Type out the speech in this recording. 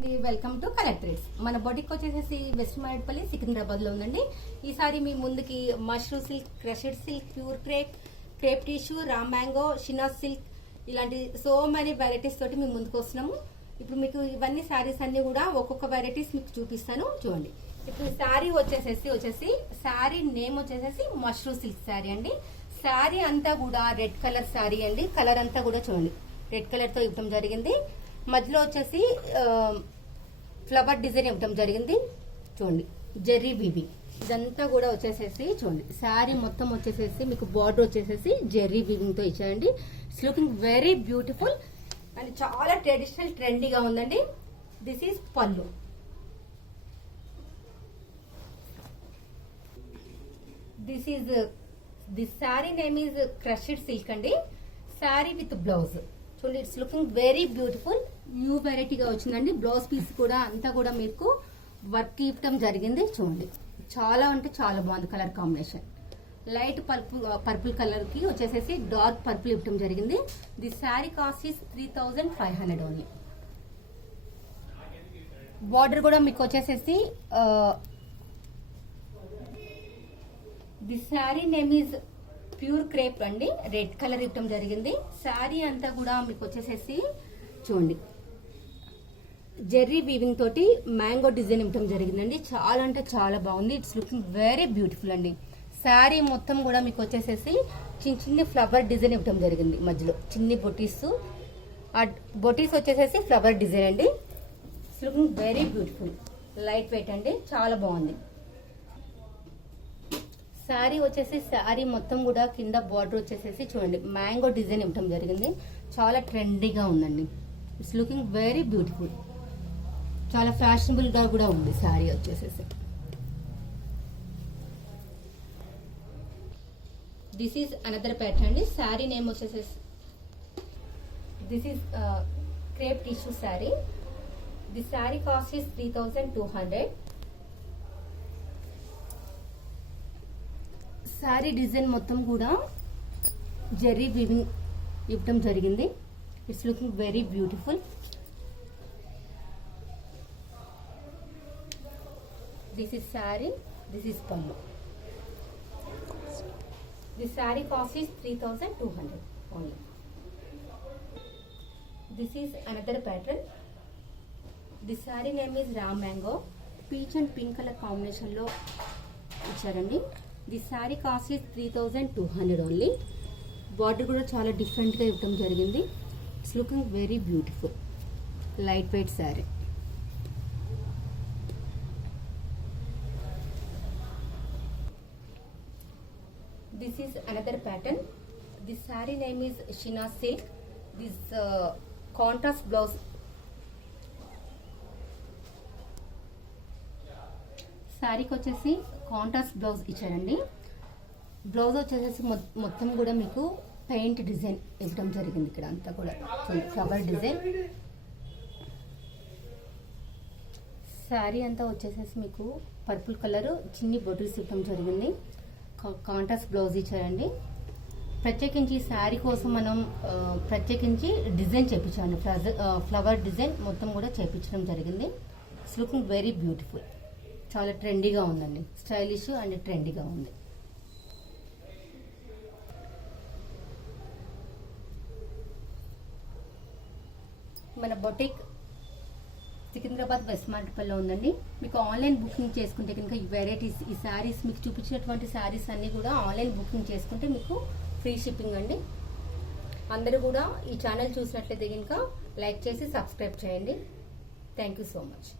అండి, welcome to collectorates. మన boutique వచ్చేసి వెస్ట్ మారేడుపల్లి సికింద్రాబాద్ లో ఉందండి. ఈసారి మీ ముందుకి mushroom silk, crushed silk, pure crepe tissue, Ram mango, షినాస్ సిల్క్ ఇలాంటి సో మెనీ వెరైటీస్ తోటి మేము ముందుకు వస్తున్నాము. ఇప్పుడు మీకు ఇవన్నీ శారీస్ అన్ని కూడా ఒక్కొక్క వెరైటీస్ మీకు చూపిస్తాను చూడండి. ఇప్పుడు శారీ వచ్చేసి శారీ నేమ్ వచ్చేసి మష్రూమ్ సిల్క్ శారీ అండి. శారీ అంతా కూడా రెడ్ కలర్ శారీ అండి. కలర్ అంతా కూడా చూడండి రెడ్ కలర్ తో ఇవ్వడం జరిగింది. మధ్యలో వచ్చేసి ఫ్లవర్ డిజైన్ ఇవ్వడం జరిగింది. చూడండి జెర్రీ వీవింగ్ ఇదంతా కూడా వచ్చేసేసి చూడండి. శారీ మొత్తం వచ్చేసేసి మీకు బార్డర్ వచ్చేసేసి జెర్రీ వీవింగ్ తో ఇచ్చాయండి. It's looking very beautiful and చాలా ట్రెడిషనల్ ట్రెండీగా ఉందండి. This is pallu. This sari name is crushed silk అండి. శారీ విత్ బ్లౌజ్ చూడండి. It's looking very beautiful. New వెరైటీగా వచ్చిందండి. బ్లౌజ్ పీస్ కూడా అంతా కూడా మీకు వర్క్ ఇవ్వటం జరిగింది. చూడండి చాలా అంటే చాలా బాగుంది colour combination. Light purple colour కి వచ్చేసేసి డార్క్ పర్పుల్ ఇవ్వటం జరిగింది. The sari cost is 3500 only. Border కూడా మీకు వచ్చేసేసి the sari name is pure crepe అండి. రెడ్ కలర్ ఇవ్వటం జరిగింది. శారీ అంతా కూడా మీకు వచ్చేసేసి చూడండి జెర్రీ వీవింగ్ తోటి మ్యాంగో డిజైన్ ఇవ్వటం జరిగిందండి. చాలా అంటే చాలా బాగుంది. ఇట్స్ లుకింగ్ వెరీ బ్యూటిఫుల్ అండి. శారీ మొత్తం కూడా మీకు వచ్చేసేసి చిన్న ఫ్లవర్ డిజైన్ ఇవ్వటం జరిగింది. మధ్యలో చిన్ని బొటీస్, ఆ బొటీస్ వచ్చేసేసి ఫ్లవర్ డిజైన్ అండి. It's looking very beautiful. Light wait అండి, చాలా బాగుంది. శారీ వచ్చేసి శారీ మొత్తం కూడా కింద బార్డర్ వచ్చేసేసి చూడండి మ్యాంగో డిజైన్ ఇవ్వటం జరిగింది. చాలా ట్రెండీగా ఉందండి. It's looking very beautiful. చాలా ఫ్యాషనబుల్ గా కూడా ఉంది శారీ వచ్చేసేసి. దిస్ ఈజ్ అనదర్ ప్యాటర్న్ అండి. శారీ నేమ్ వచ్చేసేసి this is crepe tissue sari. The sari cost is 3200. Sari design మొత్తం కూడా జెర్రీ వీవింగ్ ఇవ్వటం జరిగింది. It's looking very beautiful. This is sari, this is pallu. The sari cost is 3200 only. This is another pattern. The sari name is Ram mango. Peach and pink colour combination లో ఇచ్చారండి. The sari cost is 3200 only. Border కూడా చాలా different గా ఇవ్వడం జరిగింది. It's looking very beautiful. Light weight sari. This is another pattern. This sari name is షినాస్ silk. This contrast blouse. శారీకి వచ్చేసి కాంట్రాస్ట్ బ్లౌజ్ ఇచ్చారండి. బ్లౌజ్ వచ్చేసి మొత్తం కూడా మీకు పెయింట్ డిజైన్ ఇవ్వడం జరిగింది. ఇక్కడ అంతా కూడా ఫ్లవర్ డిజైన్. శారీ అంతా వచ్చేసేసి మీకు పర్పుల్ కలర్ చిన్ని బొటిల్స్ ఇవ్వడం జరిగింది. కాంట్రాస్ట్ బ్లౌజ్ ఇచ్చారండి. ప్రత్యేకించి శారీ కోసం మనం ప్రత్యేకించి డిజైన్ చేయించామండి. ఫ్లవర్ డిజైన్ మొత్తం కూడా చేయించడం జరిగింది. It's looking very beautiful. చాలా ట్రెండీగా ఉందండి. స్టైలిష్ అండ్ ట్రెండీగా ఉంది. మన బొటిక్ సికింద్రాబాద్ వెస్ట్ మారేడుపల్లిలో ఉందండి. మీకు ఆన్లైన్ బుకింగ్ చేసుకుంటే కనుక ఈ వెరైటీస్, ఈ శారీస్ మీకు చూపించినటువంటి శారీస్ అన్ని కూడా ఆన్లైన్ బుకింగ్ చేసుకుంటే మీకు ఫ్రీ షిప్పింగ్ అండి. అందరూ కూడా ఈ ఛానల్ చూసినట్లయితే కనుక లైక్ చేసి సబ్స్క్రైబ్ చేయండి. Thank you so much.